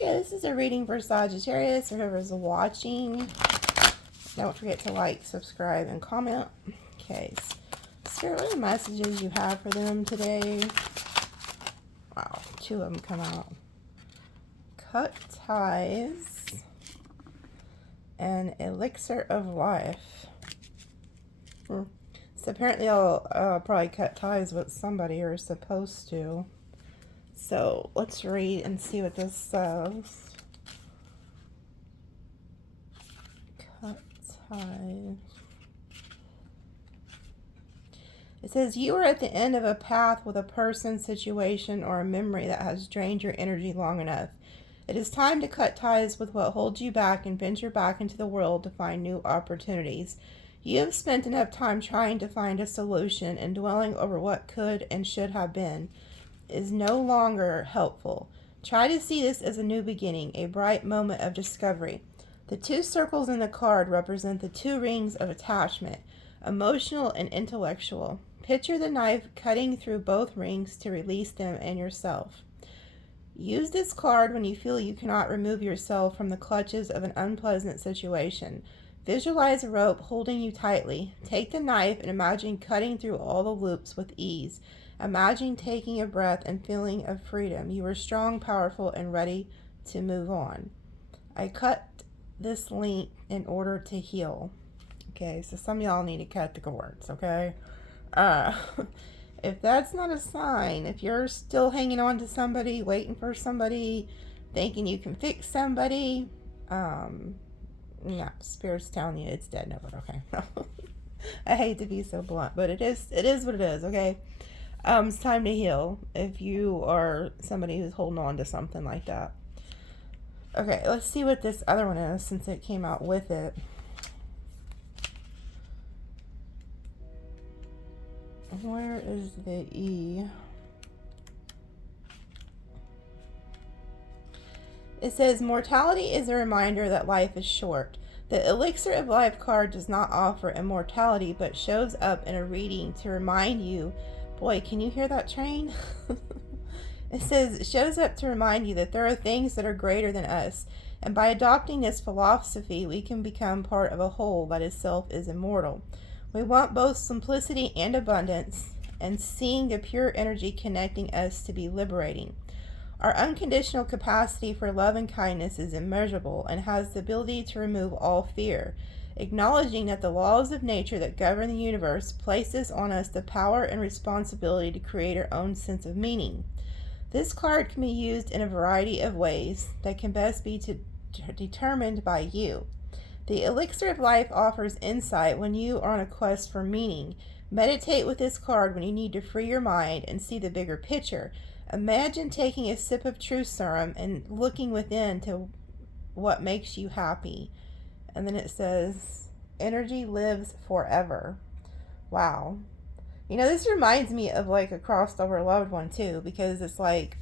Okay, this is a reading for Sagittarius, or whoever's watching. Don't forget to like, subscribe, and comment. Okay, Spirit, what are the messages you have for them today? Wow, 2 of them come out. Cut ties and elixir of life. So apparently I'll probably cut ties with somebody, or supposed to. So let's read and see what this says. Cut ties. It says, you are at the end of a path with a person, situation, or a memory that has drained your energy long enough. It is time to cut ties with what holds you back and venture back into the world to find new opportunities. You have spent enough time trying to find a solution, and dwelling over what could and should have been is no longer helpful. Try to see this as a new beginning, a bright moment of discovery. The 2 circles in the card represent the 2 rings of attachment, emotional and intellectual. Picture the knife cutting through both rings to release them and yourself. Use this card when you feel you cannot remove yourself from the clutches of an unpleasant situation. Visualize a rope holding you tightly. Take the knife and imagine cutting through all the loops with ease. Imagine taking a breath and feeling of freedom. You are strong, powerful, and ready to move on. I cut this link in order to heal. Okay, so some of y'all need to cut the cords, okay? If that's not a sign, if you're still hanging on to somebody, waiting for somebody, thinking you can fix somebody, no, Spirit's telling you it's dead. No, but okay. I hate to be so blunt, but it is what it is, okay? It's time to heal if you are somebody who's holding on to something like that. Okay, let's see what this other one is, since it came out with it. Where is the E? It says, mortality is a reminder that life is short. The Elixir of Life card does not offer immortality, but shows up in a reading to remind you. Boy, can you hear that train? It says, it shows up to remind you that there are things that are greater than us. And by adopting this philosophy, we can become part of a whole that itself is immortal. We want both simplicity and abundance, and seeing the pure energy connecting us to be liberating. Our unconditional capacity for love and kindness is immeasurable and has the ability to remove all fear. Acknowledging that the laws of nature that govern the universe places on us the power and responsibility to create our own sense of meaning. This card can be used in a variety of ways that can best be determined by you. The Elixir of Life offers insight when you are on a quest for meaning. Meditate with this card when you need to free your mind and see the bigger picture. Imagine taking a sip of truth serum and looking within to what makes you happy. And then it says, energy lives forever. Wow. You know, this reminds me of like a crossed over loved one too, because it's like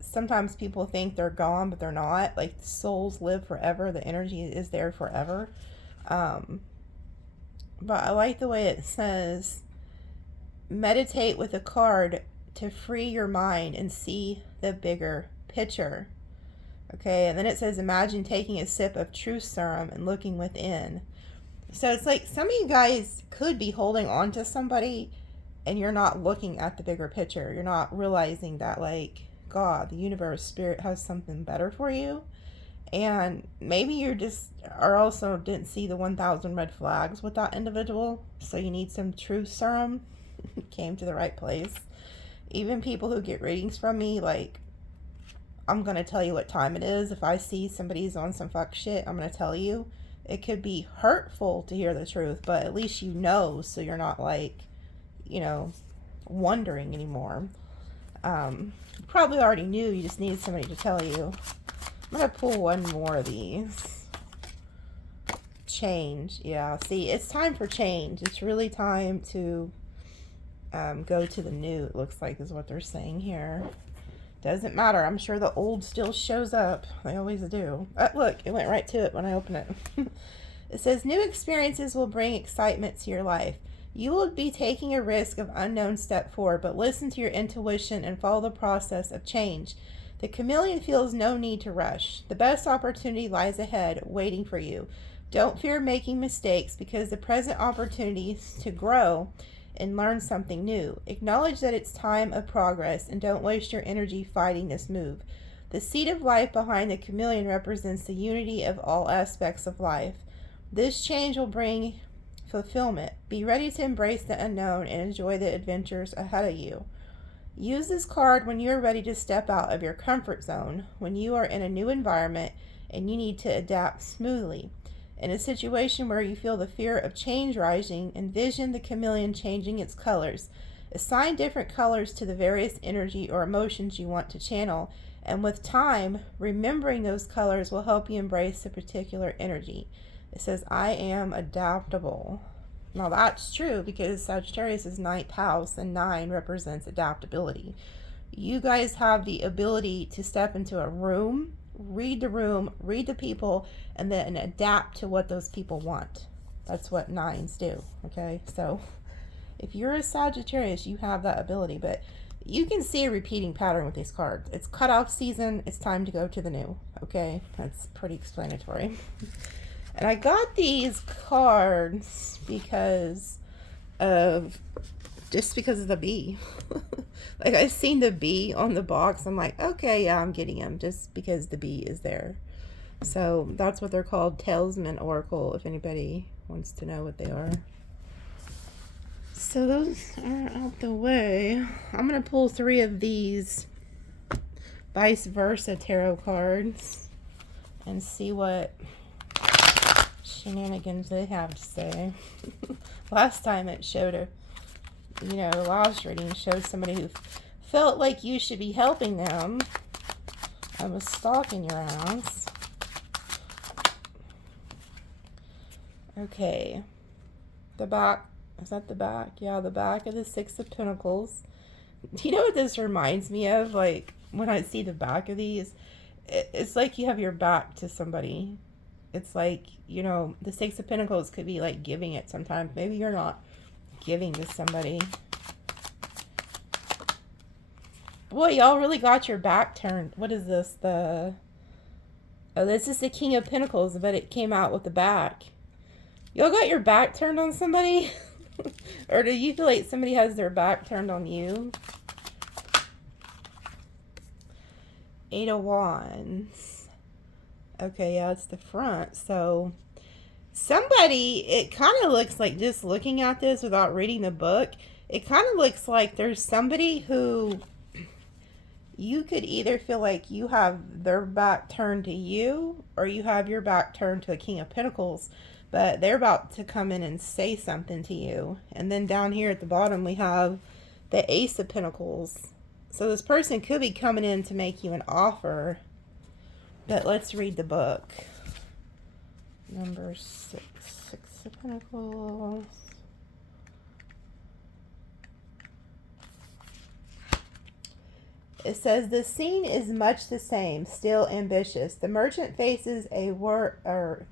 sometimes people think they're gone, but they're not. Like, the souls live forever. The energy is there forever. But I like the way it says, meditate with a card to free your mind and see the bigger picture. Okay, and then it says, imagine taking a sip of truth serum and looking within. So it's like some of you guys could be holding on to somebody and you're not looking at the bigger picture. You're not realizing that, like, God, the universe, spirit has something better for you. And maybe you just are also didn't see the 1,000 red flags with that individual. So you need some truth serum. Came to the right place. Even people who get readings from me, like, I'm going to tell you what time it is. If I see somebody's on some fuck shit, I'm going to tell you. It could be hurtful to hear the truth, but at least you know, so you're not, like, you know, wondering anymore. Probably already knew, you just needed somebody to tell you. I'm going to pull one more of these. Change. Yeah, see, it's time for change. It's really time to go to the new, it looks like, is what they're saying here. Doesn't matter. I'm sure the old still shows up. They always do. Look, it went right to it when I open it. It says, new experiences will bring excitement to your life. You will be taking a risk of unknown step forward, but listen to your intuition and follow the process of change. The chameleon feels no need to rush. The best opportunity lies ahead, waiting for you. Don't fear making mistakes because the present opportunity is to grow and learn something new. Acknowledge that it's time of progress and don't waste your energy fighting this move. The seed of life behind the chameleon represents the unity of all aspects of life. This change will bring fulfillment. Be ready to embrace the unknown and enjoy the adventures ahead of you. Use this card when you're ready to step out of your comfort zone, when you are in a new environment and you need to adapt smoothly. In a situation where you feel the fear of change rising, envision the chameleon changing its colors. Assign different colors to the various energy or emotions you want to channel, and with time, remembering those colors will help you embrace a particular energy. It says, I am adaptable. Now that's true because Sagittarius is 9th house and 9 represents adaptability. You guys have the ability to step into a room, read the people, and then adapt to what those people want. That's what 9s do, okay? So if you're a Sagittarius, you have that ability, but you can see a repeating pattern with these cards. It's cutoff season. It's time to go to the new, okay? That's pretty explanatory. And I got these cards because of the bee. Like, I seen the bee on the box. I'm like, okay, yeah, I'm getting them just because the bee is there. So that's what they're called, Talisman Oracle, if anybody wants to know what they are. So those are out the way. I'm going to pull 3 of these vice versa tarot cards and see what shenanigans they have to say. Last time it showed the last reading showed somebody who felt like you should be helping them and was stalking your ass. Okay. The back. Is that the back? Yeah, the back of the 6 of Pentacles. Do you know what this reminds me of? Like, when I see the back of these, it's like you have your back to somebody. It's like, the 6 of Pentacles could be like giving it sometimes. Maybe you're not giving to somebody. Boy, y'all really got your back turned. What is this? Oh, this is the King of Pentacles, but it came out with the back. Y'all got your back turned on somebody? Or do you feel like somebody has their back turned on you? 8 of Wands. Okay, yeah, it's the front. So somebody, it kind of looks like, just looking at this without reading the book, it kind of looks like there's somebody who you could either feel like you have their back turned to you, or you have your back turned to the King of Pentacles, but they're about to come in and say something to you. And then down here at the bottom, we have the Ace of Pentacles. So this person could be coming in to make you an offer. But let's read the book. Number 6. 6 of Pentacles. It says, the scene is much the same, still ambitious. The merchant faces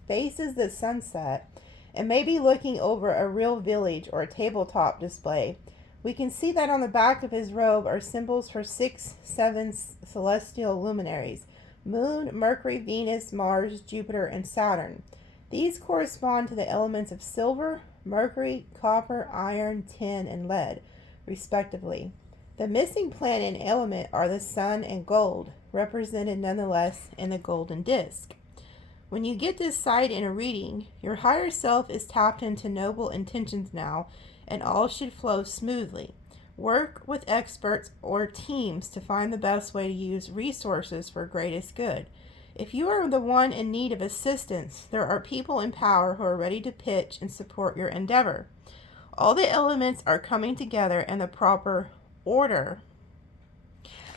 faces the sunset and may be looking over a real village or a tabletop display. We can see that on the back of his robe are symbols for 7 celestial luminaries: Moon, Mercury, Venus, Mars, Jupiter, and Saturn. These correspond to the elements of silver, mercury, copper, iron, tin, and lead, respectively. The missing planet and element are the sun and gold, represented nonetheless in the golden disc. When you get this sight in a reading, your higher self is tapped into noble intentions now, and all should flow smoothly. Work with experts or teams to find the best way to use resources for greatest good. If you are the one in need of assistance, there are people in power who are ready to pitch and support your endeavor. All the elements are coming together in the proper order.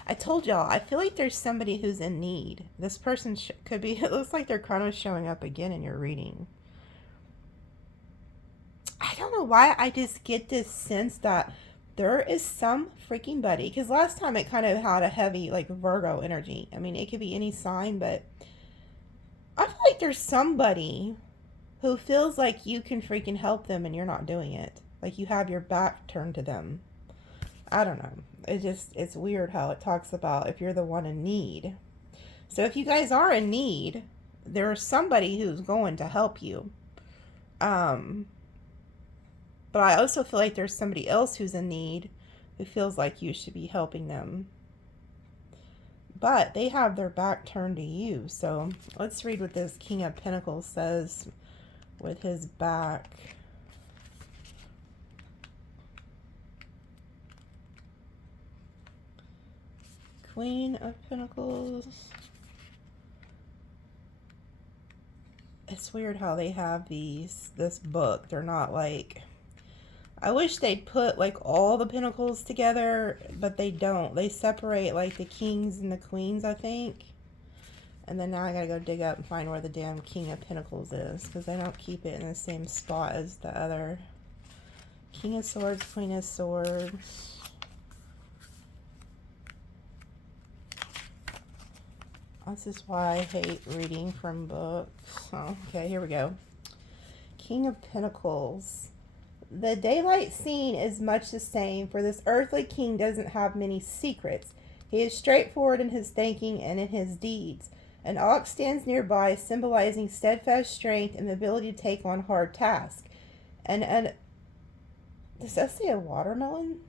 I told y'all, I feel like there's somebody who's in need. This person could be, it looks like they're kind of showing up again in your reading. I don't know why I just get this sense that there is some freaking buddy, because last time it kind of had a heavy, like, Virgo energy. I mean, it could be any sign, but I feel like there's somebody who feels like you can freaking help them and you're not doing it. Like you have your back turned to them. I don't know. It's weird how it talks about if you're the one in need. So if you guys are in need, there's somebody who's going to help you. Um, but I also feel like there's somebody else who's in need who feels like you should be helping them. But they have their back turned to you. So let's read what this King of Pentacles says with his back. Queen of Pentacles. It's weird how they have this book. They're not like, I wish they'd put like all the pentacles together, but they don't. They separate like the kings and the queens, I think. And then now I gotta go dig up and find where the damn King of Pentacles is, because they don't keep it in the same spot as the other. King of Swords, Queen of Swords. This is why I hate reading from books. Oh, okay, here we go. King of Pentacles. The daylight scene is much the same, for this earthly king doesn't have many secrets. He is straightforward in his thinking and in his deeds. An ox stands nearby, symbolizing steadfast strength and the ability to take on hard tasks. And does that say a watermelon?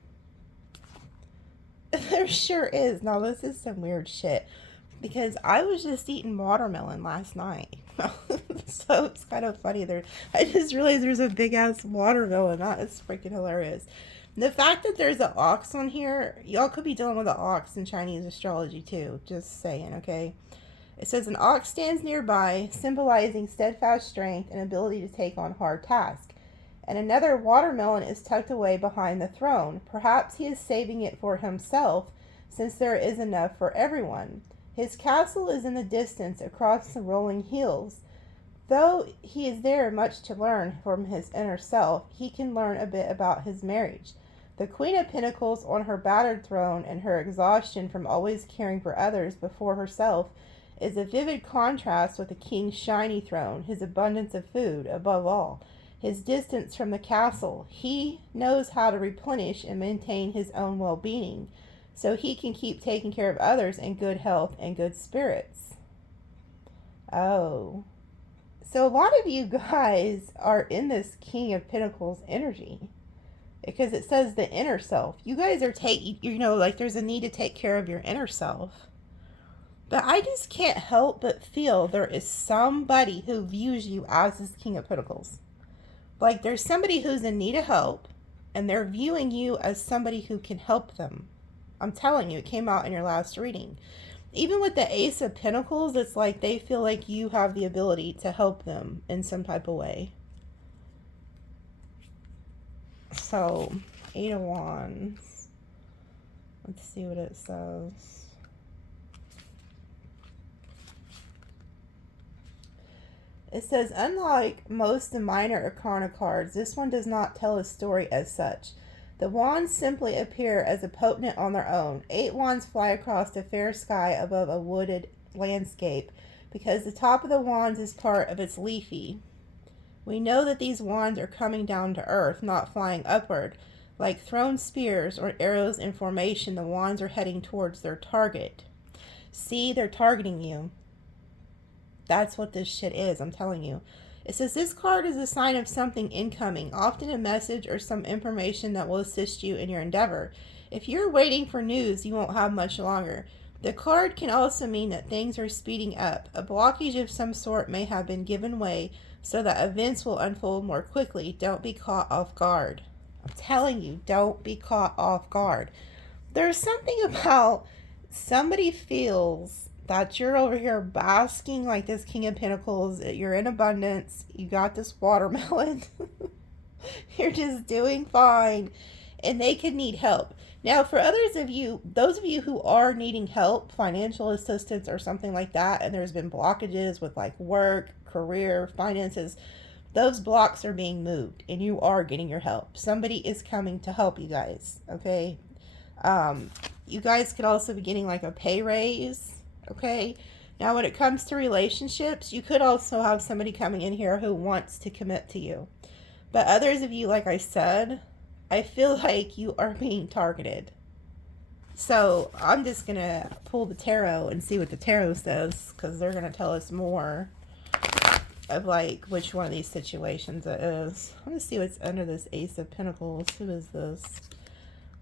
There sure is. Now this is some weird shit, because I was just eating watermelon last night. So it's kind of funny there. I just realized there's a big ass watermelon. That is freaking hilarious. The fact that there's an ox on here, y'all could be dealing with an ox in Chinese astrology too. Just saying, okay? It says an ox stands nearby, symbolizing steadfast strength and ability to take on hard tasks. And another watermelon is tucked away behind the throne. Perhaps he is saving it for himself, since there is enough for everyone. His castle is in the distance across the rolling hills. Though he is there much to learn from his inner self, he can learn a bit about his marriage. The Queen of Pentacles on her battered throne and her exhaustion from always caring for others before herself is a vivid contrast with the king's shiny throne, his abundance of food, above all, his distance from the castle. He knows how to replenish and maintain his own well-being, so he can keep taking care of others in good health and good spirits. Oh. So a lot of you guys are in this King of Pentacles energy, because it says the inner self. You guys are like there's a need to take care of your inner self. But I just can't help but feel there is somebody who views you as this King of Pentacles. Like there's somebody who's in need of help, and they're viewing you as somebody who can help them. I'm telling you, it came out in your last reading. Even with the Ace of Pentacles, it's like they feel like you have the ability to help them in some type of way. So, Eight of Wands. Let's see what it says. It says, unlike most of the minor arcana cards, this one does not tell a story as such. The wands simply appear as a potentate on their own. 8 wands fly across a fair sky above a wooded landscape, because the top of the wands is part of its leafy. We know that these wands are coming down to earth, not flying upward. Like thrown spears or arrows in formation, the wands are heading towards their target. See, they're targeting you. That's what this shit is, I'm telling you. It says this card is a sign of something incoming, often a message or some information that will assist you in your endeavor. If you're waiting for news, you won't have much longer. The card can also mean that things are speeding up. A blockage of some sort may have been given way so that events will unfold more quickly. Don't be caught off guard. I'm telling you, don't be caught off guard. There's something about somebody feels that you're over here basking like this King of Pentacles. You're in abundance. You got this watermelon. You're just doing fine. And they could need help. Now, for others of you, those of you who are needing help, financial assistance or something like that, and there's been blockages with like work, career, finances, those blocks are being moved and you are getting your help. Somebody is coming to help you guys, okay? You guys could also be getting like a pay raise. Okay, now when it comes to relationships, you could also have somebody coming in here who wants to commit to you. But others of you, like I said, I feel like you are being targeted. So I'm just going to pull the tarot and see what the tarot says, because they're going to tell us more of like which one of these situations it is. I'm going to see what's under this Ace of Pentacles. Who is this?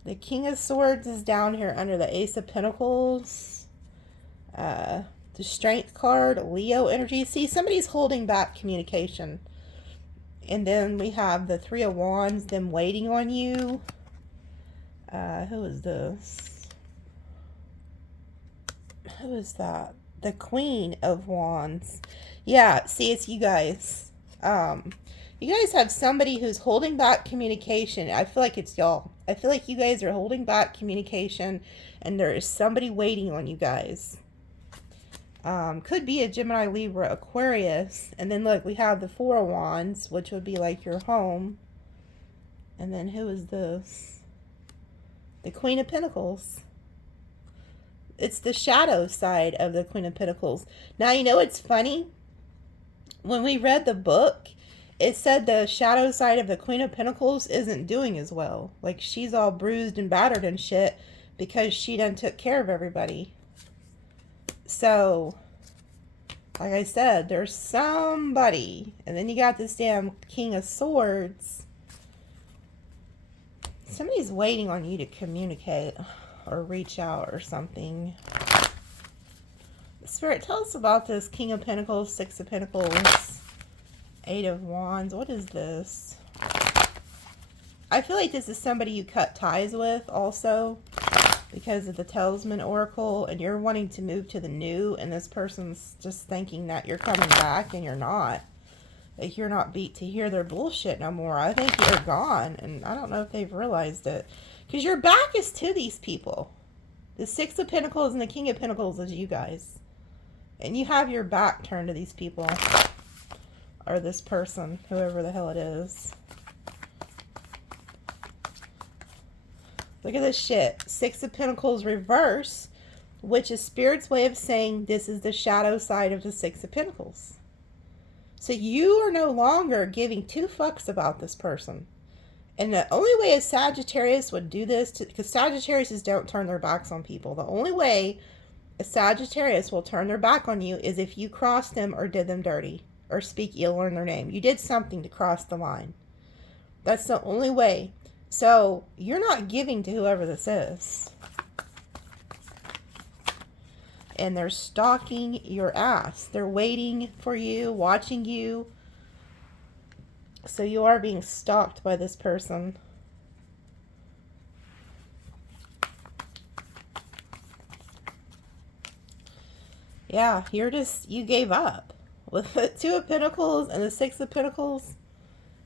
The King of Swords is down here under the Ace of Pentacles. The Strength card, Leo energy. See, somebody's holding back communication. And then we have the Three of Wands, them waiting on you. Who is this? Who is that? The Queen of Wands. Yeah, see, it's you guys. You guys have somebody who's holding back communication. I feel like it's y'all. I feel like you guys are holding back communication, and there is somebody waiting on you guys. Could be a Gemini, Libra, Aquarius. And then look, we have the Four of Wands, which would be like your home. And then who is this? The Queen of Pentacles. It's the shadow side of the Queen of Pentacles. Now, you know what's funny? When we read the book, it said the shadow side of the Queen of Pentacles isn't doing as well. Like, she's all bruised and battered and shit because she done took care of everybody. So, like I said, there's somebody. And then you got this damn King of Swords. Somebody's waiting on you to communicate or reach out or something. Spirit, tell us about this King of Pentacles, Six of Pentacles, Eight of Wands. What is this? I feel like this is somebody you cut ties with also because of the Talisman Oracle, and you're wanting to move to the new, and this person's just thinking that you're coming back, and you're not. Like, you're not beat to hear their bullshit no more. I think you're gone, and I don't know if they've realized it. Because your back is to these people. The Six of Pentacles and the King of Pentacles is you guys. And you have your back turned to these people. Or this person, whoever the hell it is. Look at this shit. Six of Pentacles reverse, which is Spirit's way of saying this is the shadow side of the Six of Pentacles. So you are no longer giving two fucks about this person. And the only way a Sagittarius would do this, because Sagittariuses don't turn their backs on people. The only way a Sagittarius will turn their back on you is if you crossed them or did them dirty. Or speak ill on their name. You did something to cross the line. That's the only way. So you're not giving to whoever this is. And they're stalking your ass. They're waiting for you, watching you. So you are being stalked by this person. Yeah, you gave up. With the Two of Pentacles and the Six of Pentacles,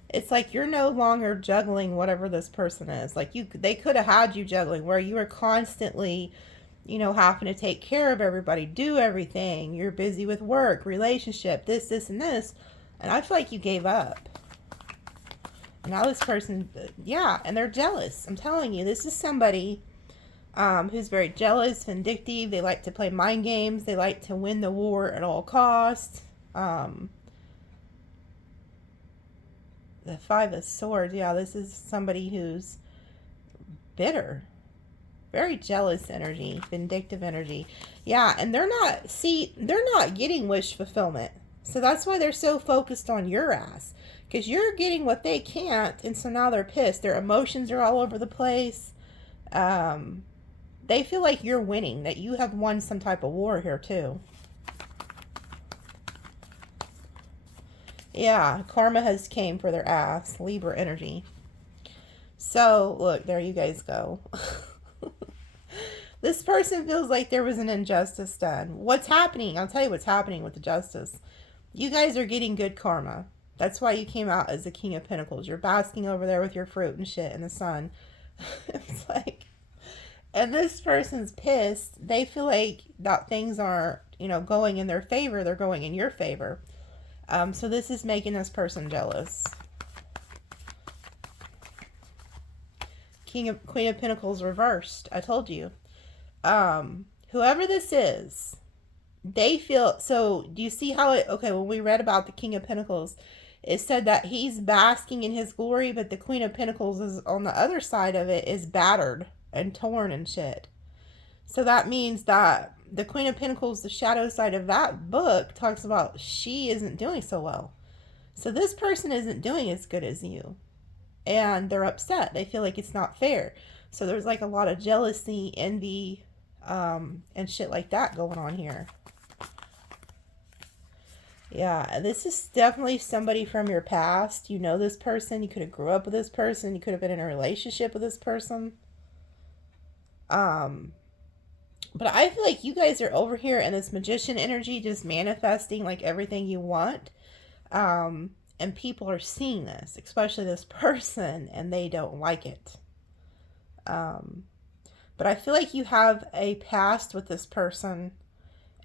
it's like you're no longer juggling whatever this person is. Like, they could have had you juggling where you were constantly, you know, having to take care of everybody, do everything. You're busy with work, relationship, this, and this. And I feel like you gave up. And now this person, yeah, and they're jealous. I'm telling you, this is somebody who's very jealous, vindictive. They like to play mind games. They like to win the war at all costs. The Five of Swords, yeah, this is somebody who's bitter, very jealous energy, vindictive energy. Yeah, and they're not getting wish fulfillment. So that's why they're so focused on your ass, because you're getting what they can't, and so now they're pissed. Their emotions are all over the place. They feel like you're winning, that you have won some type of war here too. Yeah, karma has came for their ass. Libra energy. So, look, there you guys go. This person feels like there was an injustice done. What's happening? I'll tell you what's happening with the justice. You guys are getting good karma. That's why you came out as the King of Pentacles. You're basking over there with your fruit and shit in the sun. It's like, and this person's pissed. They feel like that things aren't, you know, going in their favor. They're going in your favor. So this is making this person jealous. Queen of Pentacles reversed. I told you. Whoever this is, they feel, so do you see how it, okay, when we read about the King of Pentacles, it said that he's basking in his glory, but the Queen of Pentacles is on the other side of it, is battered and torn and shit. So that means that the Queen of Pentacles, the shadow side of that book, talks about she isn't doing so well. So this person isn't doing as good as you. And they're upset. They feel like it's not fair. So there's like a lot of jealousy, envy, and shit like that going on here. Yeah, this is definitely somebody from your past. You know this person. You could have grew up with this person. You could have been in a relationship with this person. But I feel like you guys are over here in this magician energy, just manifesting like everything you want. And people are seeing this, especially this person, and they don't like it. But I feel like you have a past with this person,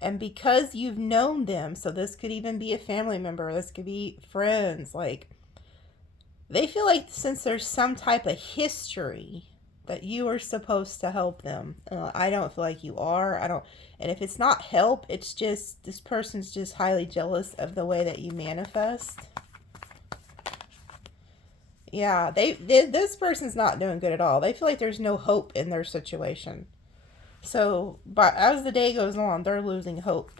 and because you've known them, so this could even be a family member, this could be friends, like, they feel like since there's some type of history that you are supposed to help them. I don't feel like you are. And if it's not help, it's just, this person's just highly jealous of the way that you manifest. Yeah, this person's not doing good at all. They feel like there's no hope in their situation. So, but as the day goes on, they're losing hope.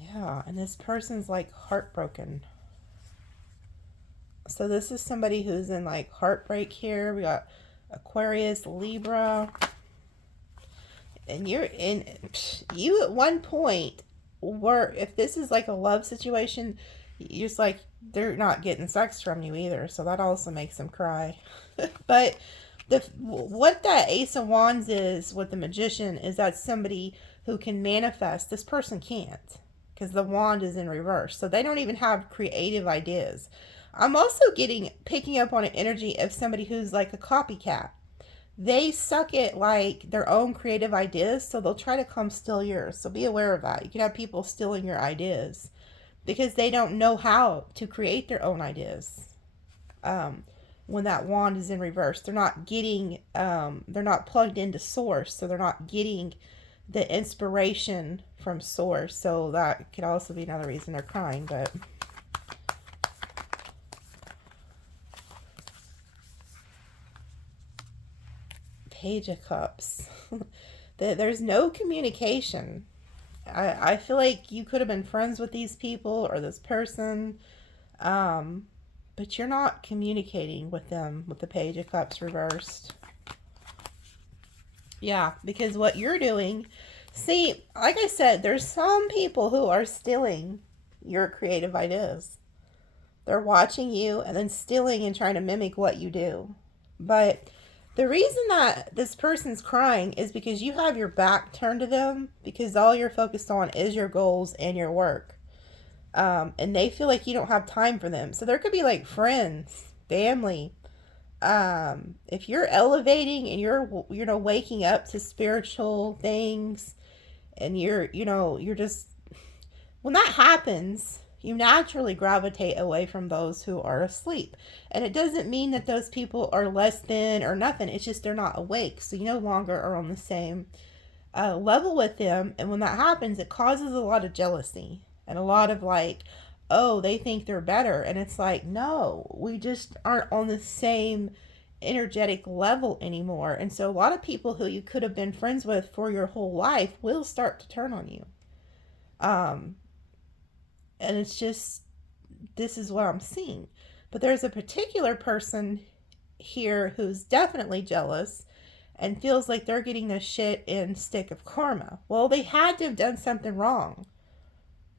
Yeah, and this person's like heartbroken. So this is somebody who's in like heartbreak here. We got Aquarius, Libra. And you at one point were, if this is like a love situation, you're just like, they're not getting sex from you either. So that also makes them cry. But what that Ace of Wands is with the Magician is that somebody who can manifest. This person can't, because the wand is in reverse. So they don't even have creative ideas. I'm also picking up on an energy of somebody who's like a copycat. They suck at like their own creative ideas, so they'll try to come steal yours. So be aware of that. You can have people stealing your ideas because they don't know how to create their own ideas. When that wand is in reverse, they're not getting, they're not plugged into source, so they're not getting the inspiration from source. So that could also be another reason they're crying, but Page of Cups. There's no communication. I feel like you could have been friends with these people or this person, but you're not communicating with them with the Page of Cups reversed. Yeah, because what you're doing, see, like I said, there's some people who are stealing your creative ideas. They're watching you and then stealing and trying to mimic what you do. But the reason that this person's crying is because you have your back turned to them, because all you're focused on is your goals and your work. And they feel like you don't have time for them. So there could be like friends, family. If you're elevating and you're waking up to spiritual things, and you're just, when that happens, you naturally gravitate away from those who are asleep. And it doesn't mean that those people are less than or nothing. It's just they're not awake. So you no longer are on the same level with them. And when that happens, it causes a lot of jealousy and a lot of like, oh, they think they're better. And it's like, no, we just aren't on the same energetic level anymore. And so a lot of people who you could have been friends with for your whole life will start to turn on you. And it's just, this is what I'm seeing. But there's a particular person here who's definitely jealous and feels like they're getting this shit in stick of karma. Well, they had to have done something wrong.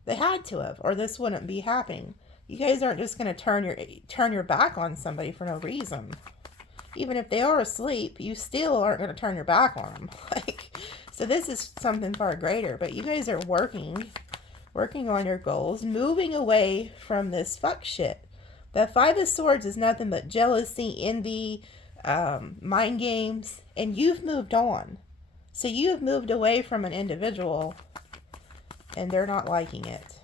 They had to have, or this wouldn't be happening. You guys aren't just going to turn your back on somebody for no reason. Even if they are asleep, you still aren't going to turn your back on them. So this is something far greater. But you guys are working on your goals, moving away from this fuck shit. The Five of Swords is nothing but jealousy, envy, mind games, and you've moved on. So you've moved away from an individual, and they're not liking it.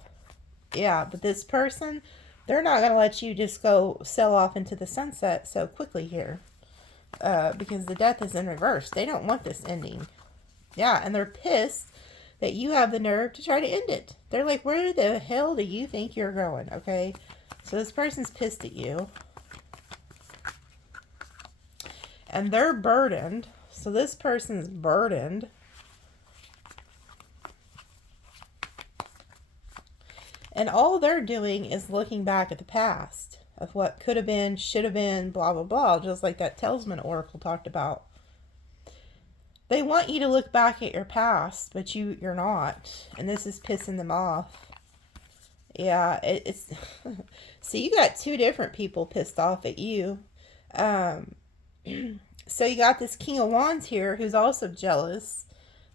Yeah, but this person, they're not going to let you just go sail off into the sunset so quickly here, because the death is in reverse. They don't want this ending. Yeah, and they're pissed that you have the nerve to try to end it. They're like, where the hell do you think you're going? Okay, so this person's pissed at you. And they're burdened. So this person's burdened. And all they're doing is looking back at the past of what could have been, should have been, blah, blah, blah, just like that Talisman Oracle talked about. They want you to look back at your past, but you're not. And this is pissing them off. Yeah, it's... So you got two different people pissed off at you. So you got this King of Wands here who's also jealous.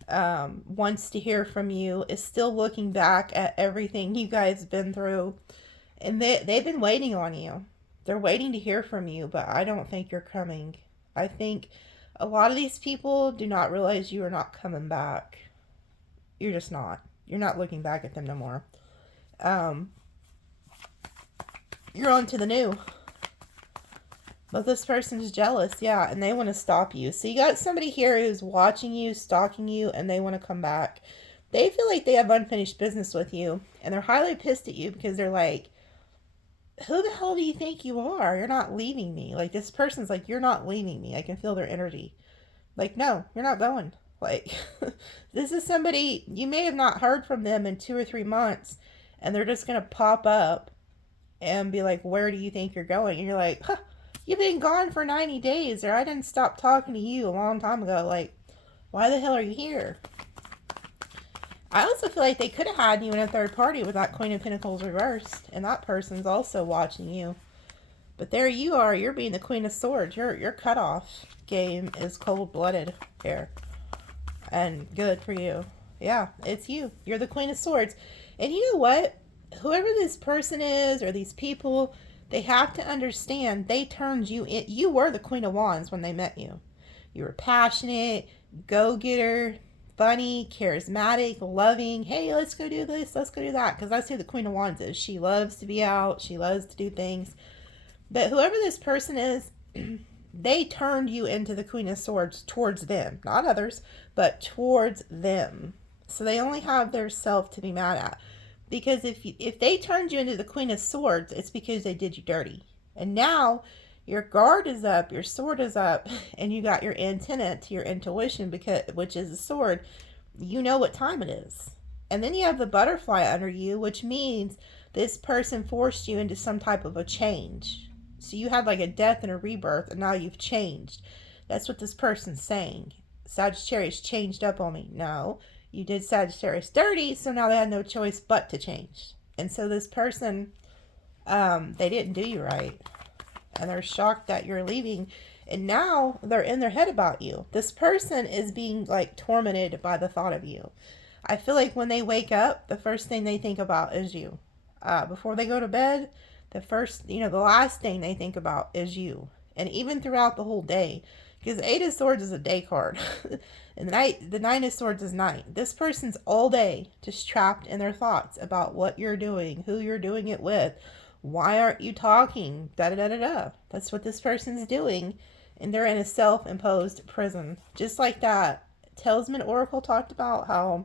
Wants to hear from you, is still looking back at everything you guys have been through, and they've been waiting on you. They're waiting to hear from you, but I don't think you're coming. I think a lot of these people do not realize you are not coming back. You're just not. You're not looking back at them no more. You're on to the new. But this person's jealous, yeah, and they want to stop you. So you got somebody here who's watching you, stalking you, and they want to come back. They feel like they have unfinished business with you, and they're highly pissed at you because they're like, who the hell do you think you are? You're not leaving me. Like, this person's like, you're not leaving me. I can feel their energy. Like, no, you're not going. Like, this is somebody, you may have not heard from them in 2 or 3 months, and they're just going to pop up and be like, where do you think you're going? And you're like, huh. You've been gone for 90 days, or I didn't stop talking to you a long time ago. Like, why the hell are you here? I also feel like they could have had you in a third party with that Queen of Pentacles reversed, and that person's also watching you. But there you are. You're being the Queen of Swords. Your cutoff game is cold-blooded here. And good for you. Yeah, it's you. You're the Queen of Swords. And you know what? Whoever this person is, or these people... They have to understand they turned you in. You were the Queen of Wands when they met you. You were passionate, go-getter, funny, charismatic, loving. Hey, let's go do this. Let's go do that. Because that's who the Queen of Wands is. She loves to be out. She loves to do things. But whoever this person is, they turned you into the Queen of Swords towards them. Not others, but towards them. So they only have their self to be mad at. Because if they turned you into the Queen of Swords, it's because they did you dirty. And now your guard is up, your sword is up, and you got your antenna to your intuition, which is a sword. You know what time it is. And then you have the butterfly under you, which means this person forced you into some type of a change. So you had like a death and a rebirth, and now you've changed. That's what this person's saying. Sagittarius changed up on me. No. You did Sagittarius dirty, so now they had no choice but to change. And so this person, they didn't do you right. And they're shocked that you're leaving. And now they're in their head about you. This person is being, like, tormented by the thought of you. I feel like when they wake up, the first thing they think about is you. Before they go to bed, the last thing they think about is you. And even throughout the whole day. Because Eight of Swords is a day card. And the Nine of Swords is night. This person's all day just trapped in their thoughts about what you're doing, who you're doing it with, why aren't you talking, da-da-da-da-da. That's what this person's doing. And they're in a self-imposed prison. Just like that Talisman Oracle talked about, how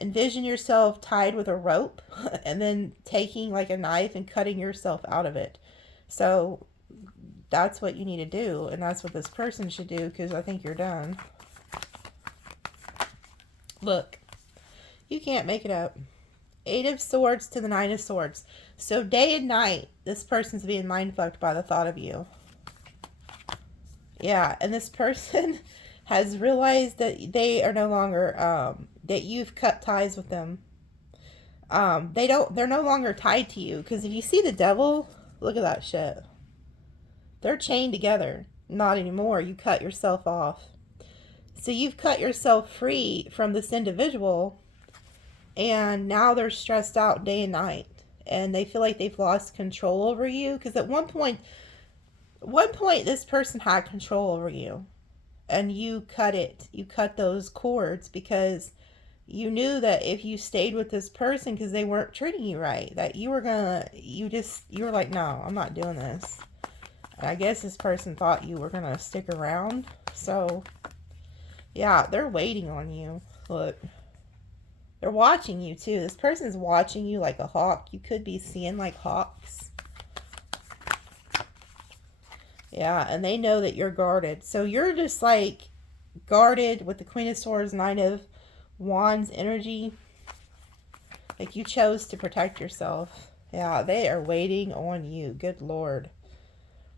envision yourself tied with a rope and then taking like a knife and cutting yourself out of it. So that's what you need to do, and that's what this person should do, because I think you're done. Look, you can't make it up. Eight of Swords to the Nine of Swords. So day and night, this person's being mind-fucked by the thought of you. Yeah, and this person has realized that they are no longer, that you've cut ties with them. They're no longer tied to you, because if you see the devil, look at that shit. They're chained together. Not anymore. You cut yourself off. So you've cut yourself free from this individual, and now they're stressed out day and night, and they feel like they've lost control over you, because at one point this person had control over you, and you cut it. You cut those cords because you knew that if you stayed with this person because they weren't treating you right, that you were like, no, I'm not doing this. And I guess this person thought you were gonna stick around. So yeah, they're waiting on you. Look, they're watching you too. This person's watching you like a hawk. You could be seeing like hawks. Yeah, and they know that you're guarded. So you're just like guarded with the Queen of Swords, Nine of Wands energy. Like you chose to protect yourself. Yeah, they are waiting on you. Good Lord.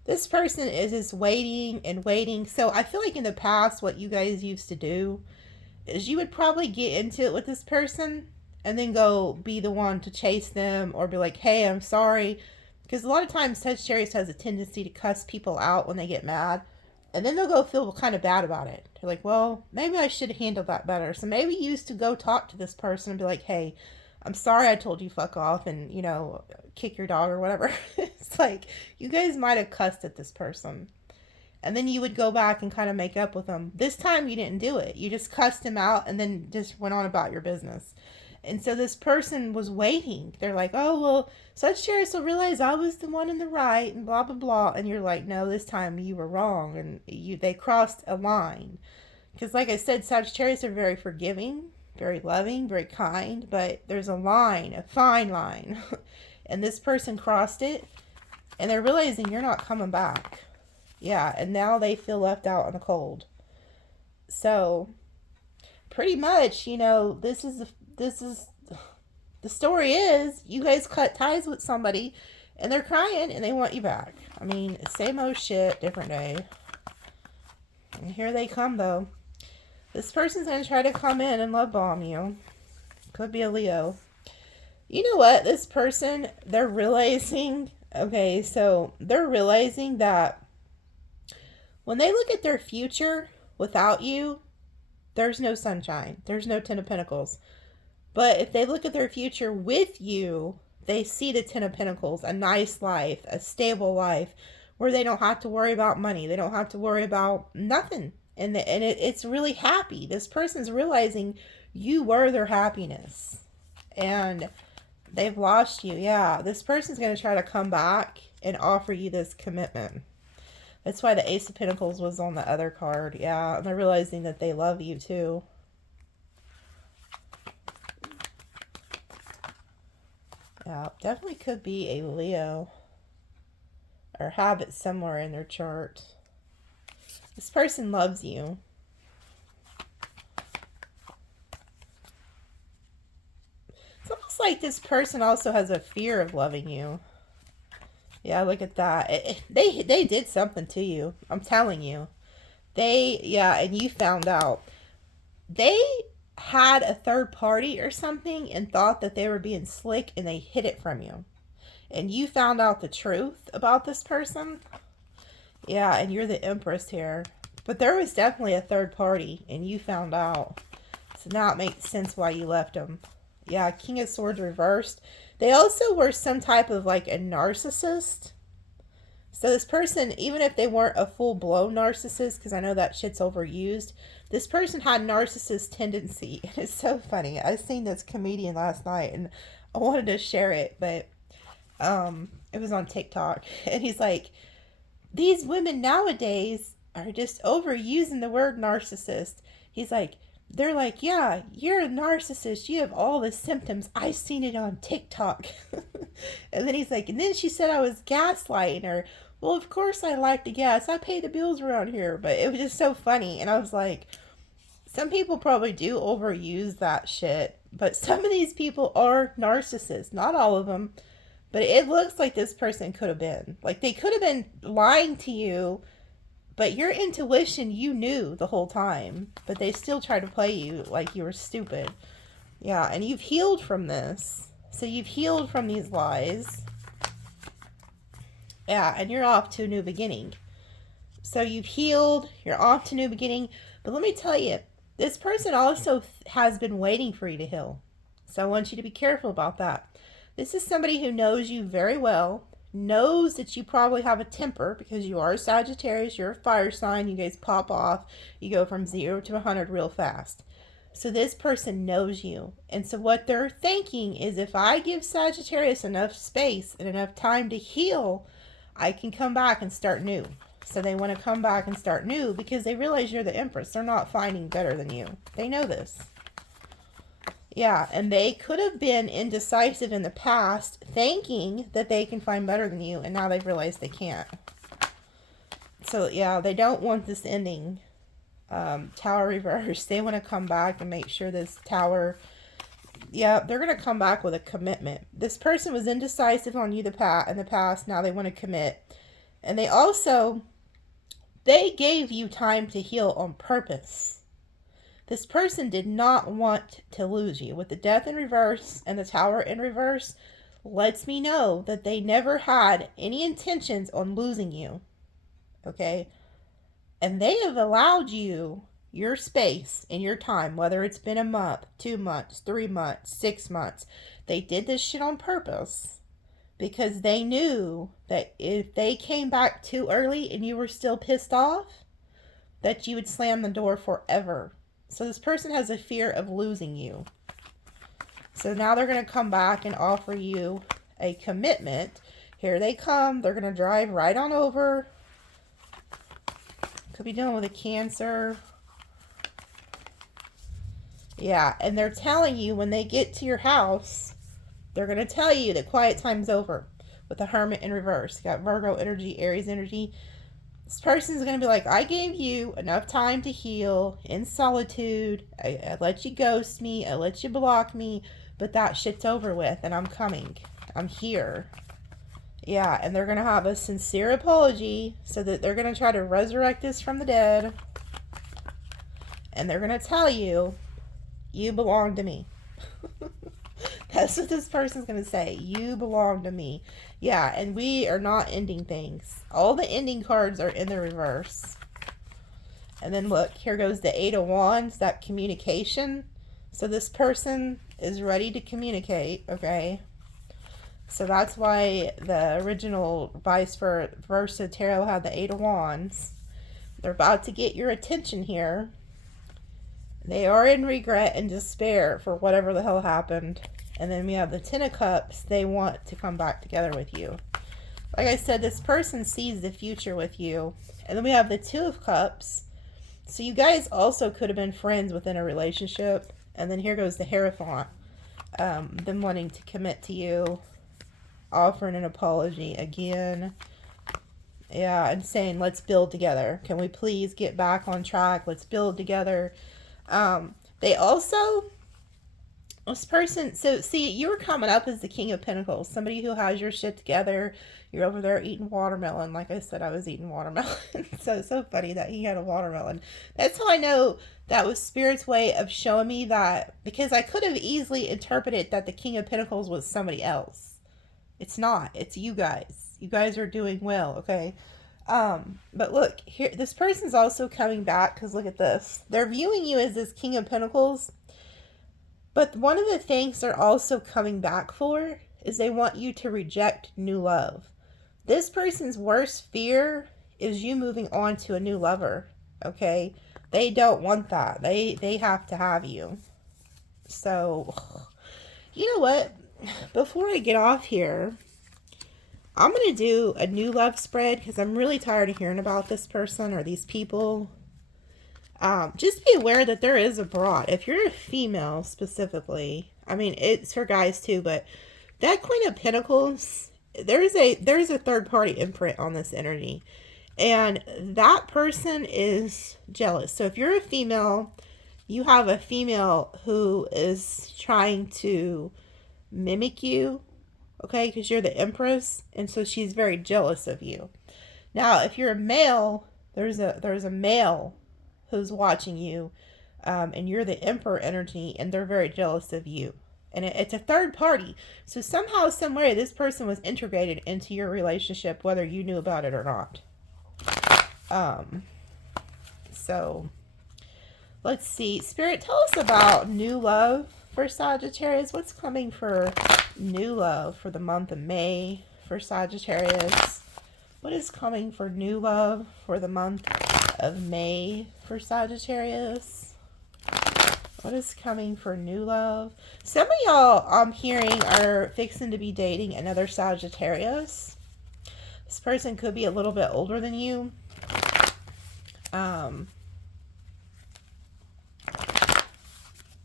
This person is just waiting and waiting. So I feel like in the past, what you guys used to do is you would probably get into it with this person and then go be the one to chase them or be like, hey, I'm sorry. Because a lot of times Sagittarius has a tendency to cuss people out when they get mad. And then they'll go feel kind of bad about it. They're like, well, maybe I should have handled that better. So maybe you used to go talk to this person and be like, hey, I'm sorry I told you fuck off and, you know, kick your dog or whatever. It's like, you guys might have cussed at this person. And then you would go back and kind of make up with them. This time you didn't do it. You just cussed him out and then just went on about your business. And so this person was waiting. They're like, oh, well, Sagittarius will realize I was the one in the right and blah, blah, blah. And you're like, no, this time you were wrong. And they crossed a line. Because like I said, Sagittarius are very forgiving, very loving, very kind. But there's a line, a fine line. And this person crossed it. And they're realizing you're not coming back. Yeah, and now they feel left out in the cold. So, pretty much, you know, this is the story is you guys cut ties with somebody and they're crying and they want you back. I mean, same old shit, different day. And here they come though. This person's gonna try to come in and love bomb you. Could be a Leo. You know what? This person, they're realizing, okay, so they're realizing that when they look at their future without you, there's no sunshine. There's no Ten of Pentacles. But if they look at their future with you, they see the Ten of Pentacles, a nice life, a stable life, where they don't have to worry about money. They don't have to worry about nothing. And it's really happy. This person's realizing you were their happiness. And they've lost you. Yeah, this person's going to try to come back and offer you this commitment. That's why the Ace of Pentacles was on the other card. Yeah, and they're realizing that they love you too. Yeah, definitely could be a Leo. Or have it somewhere in their chart. This person loves you. It's almost like this person also has a fear of loving you. Yeah, look at that. They did something to you. I'm telling you. Yeah, and you found out. They had a third party or something and thought that they were being slick and they hid it from you. And you found out the truth about this person. Yeah, and you're the Empress here. But there was definitely a third party and you found out. So now it makes sense why you left them. Yeah, King of Swords reversed. They also were some type of like a narcissist. So this person, even if they weren't a full-blown narcissist, because I know that shit's overused, this person had narcissist tendency. And it's so funny. I seen this comedian last night and I wanted to share it, but it was on TikTok. And he's like, these women nowadays are just overusing the word narcissist. He's like, they're like, yeah, you're a narcissist. You have all the symptoms. I seen it on TikTok. And then he's like, and then she said I was gaslighting her. Well, of course I like the gas. I pay the bills around here. But it was just so funny. And I was like, some people probably do overuse that shit. But some of these people are narcissists. Not all of them. But it looks like this person could have been. Like they could have been lying to you. But your intuition, you knew the whole time. But they still try to play you like you were stupid. Yeah, and you've healed from this. So you've healed from these lies. Yeah, and you're off to a new beginning. So you've healed. You're off to a new beginning. But let me tell you, this person also has been waiting for you to heal. So I want you to be careful about that. This is somebody who knows you very well. Knows that you probably have a temper because you are a Sagittarius, you're a fire sign, you guys pop off, you go from 0 to 100 real fast. So this person knows you. And so what they're thinking is if I give Sagittarius enough space and enough time to heal, I can come back and start new. So they want to come back and start new because they realize you're the Empress. They're not finding better than you. They know this. Yeah, and they could have been indecisive in the past, thinking that they can find better than you, and now they've realized they can't. So yeah, they don't want this ending. Tower reverse. They want to come back and make sure this tower, yeah, they're going to come back with a commitment. This person was indecisive on you in the past. Now they want to commit. And they gave you time to heal on purpose. This person did not want to lose you. With the death in reverse and the tower in reverse, lets me know that they never had any intentions on losing you. Okay? And they have allowed you your space and your time, whether it's been a month, 2 months, 3 months, 6 months. They did this shit on purpose because they knew that if they came back too early and you were still pissed off, that you would slam the door forever. So this person has a fear of losing you. So now they're going to come back and offer you a commitment. Here they come. They're going to drive right on over. Could be dealing with a Cancer. Yeah, and they're telling you when they get to your house, they're going to tell you that quiet time's over with the Hermit in reverse. You got Virgo energy, Aries energy. This person's going to be like, I gave you enough time to heal in solitude. I let you ghost me. I let you block me. But that shit's over with and I'm coming. I'm here. Yeah, and they're going to have a sincere apology so that they're going to try to resurrect this from the dead. And they're going to tell you, you belong to me. That's what this person's going to say. You belong to me. Yeah, and we are not ending things. All the ending cards are in the reverse. And then look, here goes the 8 of Wands, that communication. So this person is ready to communicate, okay? So that's why the original vice versa tarot had the 8 of Wands. They're about to get your attention here. They are in regret and despair for whatever the hell happened. And then we have the 10 of Cups. They want to come back together with you. Like I said, this person sees the future with you. And then we have the 2 of Cups. So you guys also could have been friends within a relationship. And then here goes the Hierophant. Them wanting to commit to you. Offering an apology again. Yeah, and saying, let's build together. Can we please get back on track? Let's build together. They also... This person, so see, you were coming up as the King of Pentacles. Somebody who has your shit together. You're over there eating watermelon. Like I said, I was eating watermelon. So it's so funny that he had a watermelon. That's how I know that was Spirit's way of showing me that. Because I could have easily interpreted that the King of Pentacles was somebody else. It's not. It's you guys. You guys are doing well, okay? But look, here, this person's also coming back. Because look at this. They're viewing you as this King of Pentacles. But one of the things they're also coming back for is they want you to reject new love. This person's worst fear is you moving on to a new lover, okay? They don't want that. They have to have you. So, you know what? Before I get off here, I'm going to do a new love spread because I'm really tired of hearing about this person or these people. Just be aware that there is a broad. If you're a female specifically, I mean, it's for guys too, but that Queen of Pentacles, there's a third party imprint on this energy. And that person is jealous. So if you're a female, you have a female who is trying to mimic you, okay? Because you're the Empress, and so she's very jealous of you. Now, if you're a male, there's a male who's watching you, and you're the Emperor energy, and they're very jealous of you. And it's a third party. So somehow, some way, this person was integrated into your relationship, whether you knew about it or not. So, let's see. Spirit, tell us about new love for Sagittarius. What's coming for new love for the month of May for Sagittarius? What is coming for new love for the month of May for Sagittarius? What is coming for new love? Some of y'all I'm hearing are fixing to be dating another Sagittarius. This person could be a little bit older than you.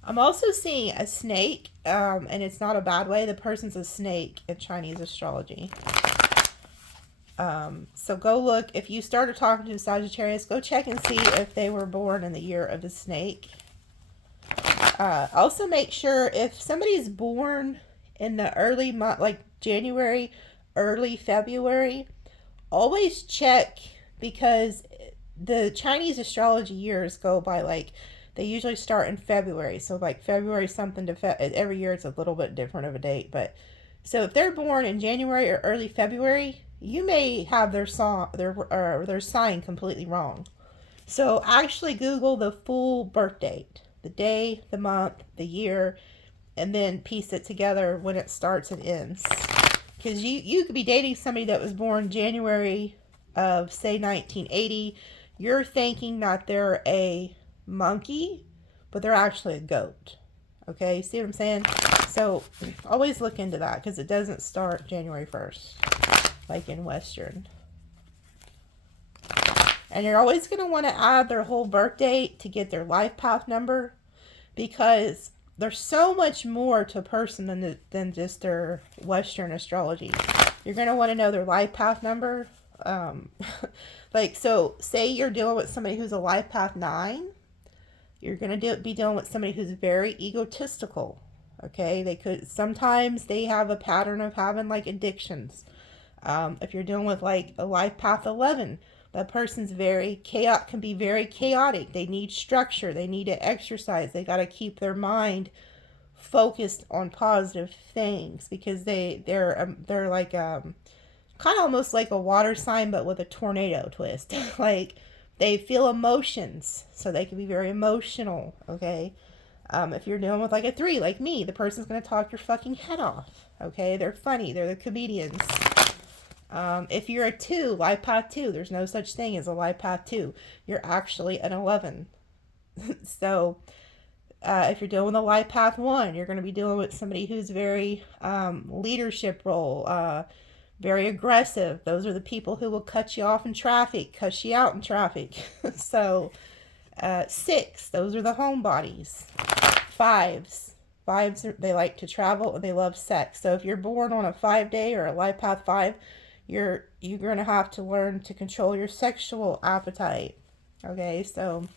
I'm also seeing a snake, and it's not a bad way. The person's a snake in Chinese astrology. So go look. If you started talking to a Sagittarius, go check and see if they were born in the year of the snake. Also make sure if somebody's born in the early month, like January, early February, always check, because the Chinese astrology years go by like, they usually start in February. So like February something to every year it's a little bit different of a date. But so if they're born in January or early February, you may have their sign completely wrong. So actually Google the full birth date, the day, the month, the year, and then piece it together when it starts and ends. Because you could be dating somebody that was born January of, say, 1980. You're thinking that they're a monkey, but they're actually a goat. Okay, see what I'm saying? So always look into that, because it doesn't start January 1st, like in Western. And you're always going to want to add their whole birth date to get their life path number, because there's so much more to a person than just their Western astrology. You're going to want to know their life path number. Like, so say you're dealing with somebody who's a life path 9. You're going to be dealing with somebody who's very egotistical. Okay, sometimes they have a pattern of having like addictions. If you're dealing with like a life path 11, that person's can be very chaotic. They need structure. They need to exercise. They got to keep their mind focused on positive things, because they're like kind of almost like a water sign, but with a tornado twist. Like, they feel emotions, so they can be very emotional. Okay. If you're dealing with like a 3, like me, the person's going to talk your fucking head off. Okay. They're funny. They're the comedians. If you're a 2, life path 2, there's no such thing as a life path 2. You're actually an 11. So, if you're dealing with a life path 1, you're going to be dealing with somebody who's very leadership role, very aggressive. Those are the people who will cut you off in traffic, cuss you out in traffic. So, 6, those are the homebodies. 5s, they like to travel and they love sex. So if you're born on a 5 day or a life path 5, you're going to have to learn to control your sexual appetite. Okay, so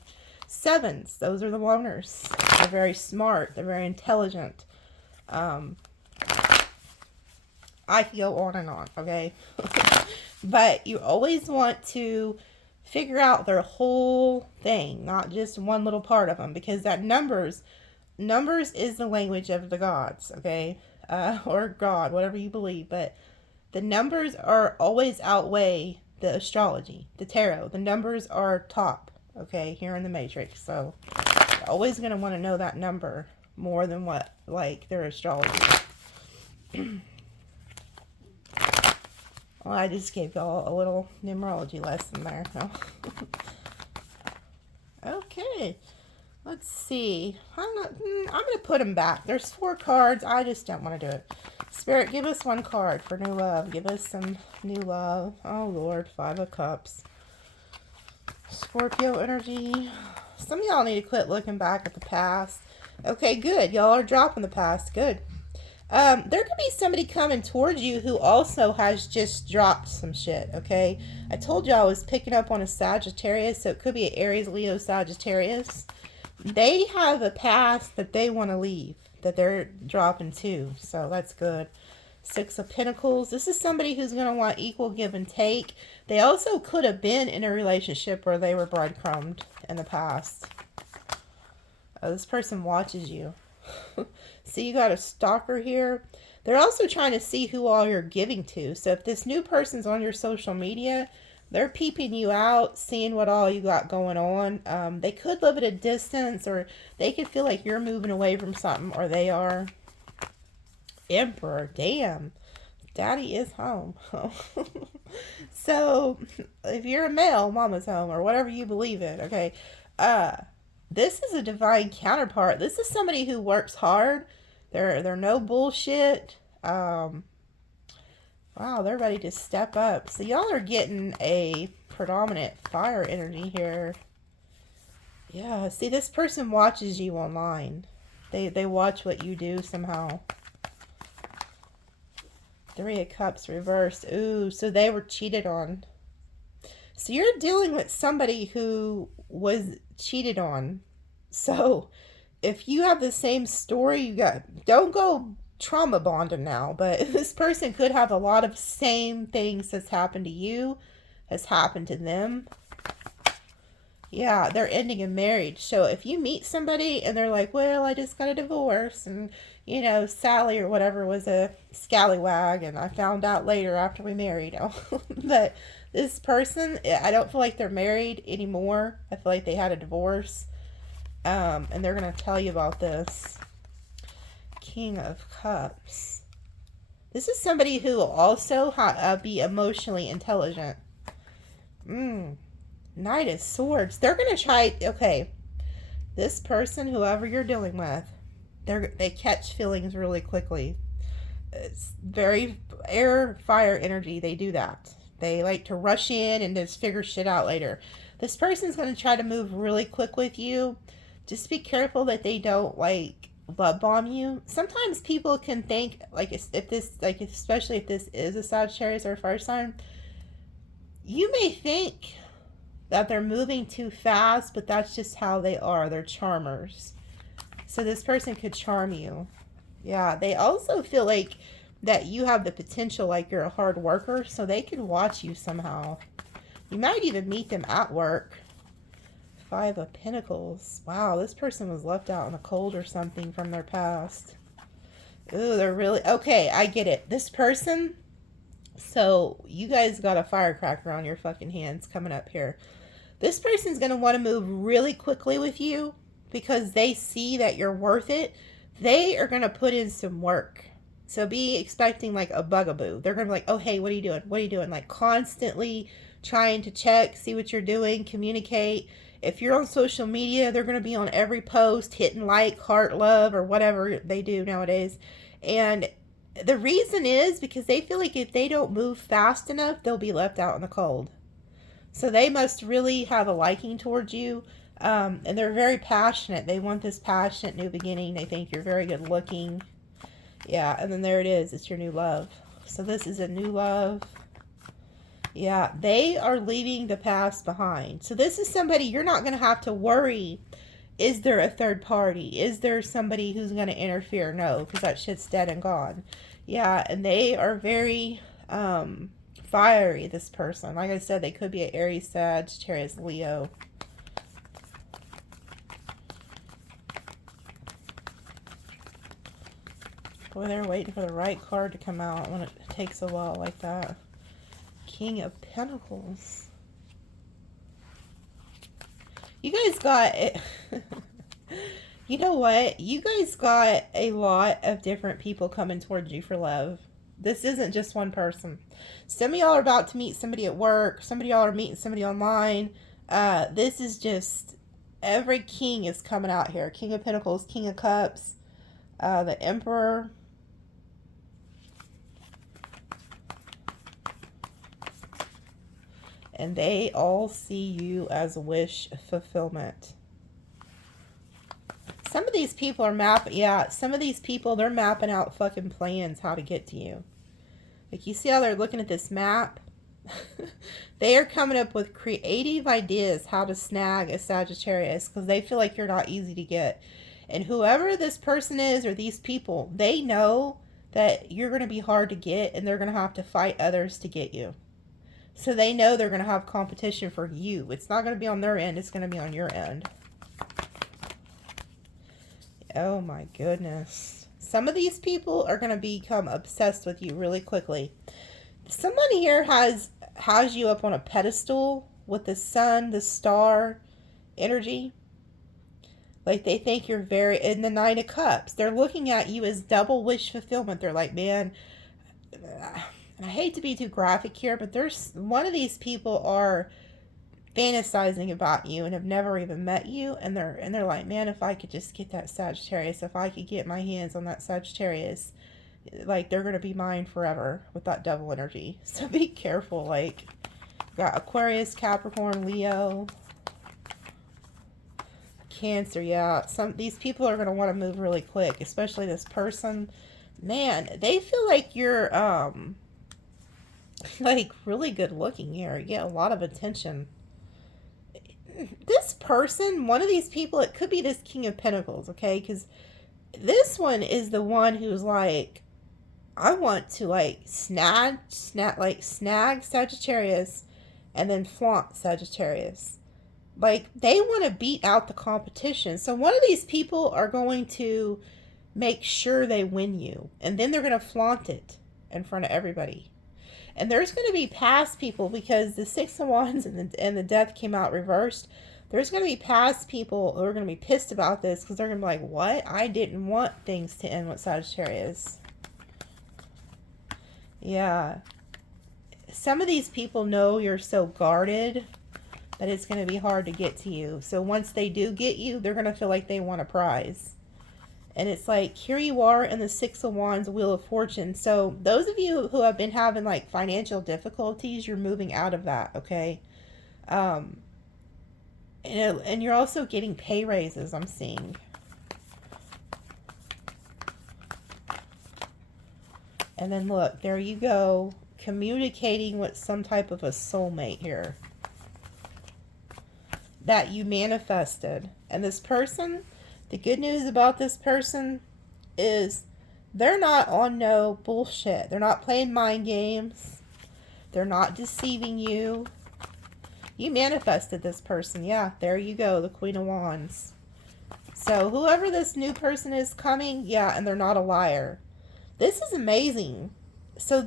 7s, those are the loners. They're very smart. They're very intelligent. I could go on and on, okay? But you always want to figure out their whole thing, not just one little part of them, because that numbers is the language of the gods, okay? Or God, whatever you believe, but the numbers are always outweigh the astrology, the tarot. The numbers are top, okay, here in the Matrix. So you're always going to want to know that number more than what, like, their astrology. Well, I just gave y'all a little numerology lesson there. No? Okay. Let's see. I'm going to put them back. There's 4 cards. I just don't want to do it. Spirit, give us 1 card for new love. Give us some new love. Oh, Lord. 5 of Cups. Scorpio energy. Some of y'all need to quit looking back at the past. Okay, good. Y'all are dropping the past. Good. There could be somebody coming towards you who also has just dropped some shit, okay? I told you I was picking up on a Sagittarius, so it could be an Aries, Leo, Sagittarius. They have a past that they want to leave, that they're dropping too, so that's good. 6 of Pentacles. This is somebody who's going to want equal give and take. They also could have been in a relationship where they were breadcrumbed in the past. This person watches you. See, you got a stalker here. They're also trying to see who all you're giving to. So if this new person's on your social media, they're peeping you out, seeing what all you got going on. They could live at a distance, or they could feel like you're moving away from something, or they are. Emperor, damn. Daddy is home. So if you're a male, mama's home, or whatever you believe in, okay? This is a divine counterpart. This is somebody who works hard. They're no bullshit. Wow, they're ready to step up. So y'all are getting a predominant fire energy here. Yeah, see, this person watches you online. They watch what you do somehow. Three of Cups reversed. Ooh, so they were cheated on. So you're dealing with somebody who was cheated on. So if you have the same story, don't go trauma bonding now, but this person could have a lot of same things that's happened to you has happened to them. Yeah, they're ending a marriage. So if you meet somebody and they're like, well, I just got a divorce, and Sally or whatever was a scallywag, and I found out later after we married. But this person, I don't feel like they're married anymore. I feel like they had a divorce. And they're going to tell you about this. King of Cups. This is somebody who will also be emotionally intelligent. Knight of Swords. They're going to try... Okay. This person, whoever you're dealing with, they catch feelings really quickly. It's very air, fire energy. They do that. They like to rush in and just figure shit out later. This person's going to try to move really quick with you. Just be careful that they don't, like, love bomb you. Sometimes people can think, like, especially if this is a Sagittarius or a fire sign, you may think that they're moving too fast, but that's just how they are. They're charmers. So this person could charm you. Yeah, they also feel like that you have the potential, like you're a hard worker, so they can watch you somehow. You might even meet them at work. Five of Pentacles. Wow, this person was left out in the cold or something from their past. Ooh, they're really... Okay, I get it. This person... So, you guys got a firecracker on your fucking hands coming up here. This person's going to want to move really quickly with you because they see that you're worth it. They are going to put in some work. So, be expecting like a bugaboo. They're going to be like, oh, hey, what are you doing? What are you doing? Like, constantly trying to check, see what you're doing, communicate. If you're on social media, they're going to be on every post, hitting like, heart, love, or whatever they do nowadays. And the reason is because they feel like if they don't move fast enough, they'll be left out in the cold. So they must really have a liking towards you. And they're very passionate. They want this passionate new beginning. They think you're very good looking. Yeah, and then there it is. It's your new love. So this is a new love. Yeah, they are leaving the past behind. So this is somebody you're not going to have to worry. Is there a third party? Is there somebody who's going to interfere? No, because that shit's dead and gone. Yeah, and they are very fiery, this person. Like I said, they could be an Aries, Sagittarius, Leo. Boy, they're waiting for the right card to come out when it takes a while like that. King of Pentacles. You guys got it. You know what? You guys got a lot of different people coming towards you for love. This isn't just one person. Some of y'all are about to meet somebody at work. Some of y'all are meeting somebody online. This is just... Every king is coming out here. King of Pentacles, King of Cups, the Emperor. And they all see you as wish fulfillment. Some of these people are some of these people, they're mapping out fucking plans how to get to you. Like, you see how they're looking at this map? They are coming up with creative ideas how to snag a Sagittarius because they feel like you're not easy to get. And whoever this person is or these people, they know that you're going to be hard to get and they're going to have to fight others to get you. So they know they're going to have competition for you. It's not going to be on their end. It's going to be on your end. Oh my goodness. Some of these people are going to become obsessed with you really quickly. Someone here has you up on a pedestal with the sun, the star energy. Like, they think you're very... In the Nine of Cups, they're looking at you as double wish fulfillment. They're like, man... And I hate to be too graphic here, but there's one of these people are fantasizing about you and have never even met you, and they're like, man, if I could just get that Sagittarius, if I could get my hands on that Sagittarius, like, they're gonna be mine forever with that double energy. So be careful. Like, got Aquarius, Capricorn, Leo, Cancer. Yeah, these people are gonna want to move really quick, especially this person. Man, they feel like you're, like really good looking here. You get a lot of attention. This person, one of these people, it could be this King of Pentacles, okay? Because this one is the one who's like, I want to like snag Sagittarius and then flaunt Sagittarius. Like, they want to beat out the competition. So one of these people are going to make sure they win you, and then they're going to flaunt it in front of everybody. And there's going to be past people, because the Six of Wands and the Death came out reversed. There's going to be past people who are going to be pissed about this, because they're going to be like, what? I didn't want things to end with Sagittarius. Yeah. Some of these people know you're so guarded that it's going to be hard to get to you. So once they do get you, they're going to feel like they want a prize. And it's like, here you are in the Six of Wands, Wheel of Fortune. So those of you who have been having like financial difficulties, you're moving out of that, okay? And you're also getting pay raises, I'm seeing. And then look, there you go, communicating with some type of a soulmate here that you manifested. And this person, the good news about this person is they're not on no bullshit. They're not playing mind games. They're not deceiving you. You manifested this person. Yeah, there you go, the Queen of Wands. So whoever this new person is coming, yeah, and they're not a liar. This is amazing. So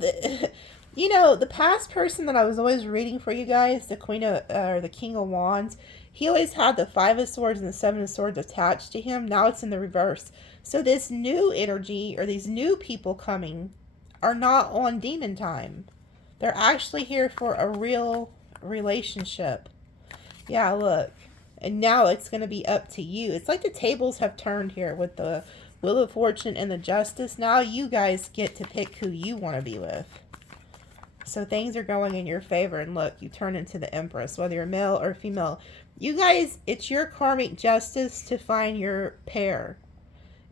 you know, the past person that I was always reading for you guys, the the King of Wands, he always had the Five of Swords and the Seven of Swords attached to him. Now it's in the reverse. So this new energy, or these new people coming, are not on demon time. They're actually here for a real relationship. Yeah, look. And now it's going to be up to you. It's like the tables have turned here with the Wheel of Fortune and the Justice. Now you guys get to pick who you want to be with. So things are going in your favor. And look, you turn into the Empress, whether you're male or female. You guys, it's your karmic justice to find your pair.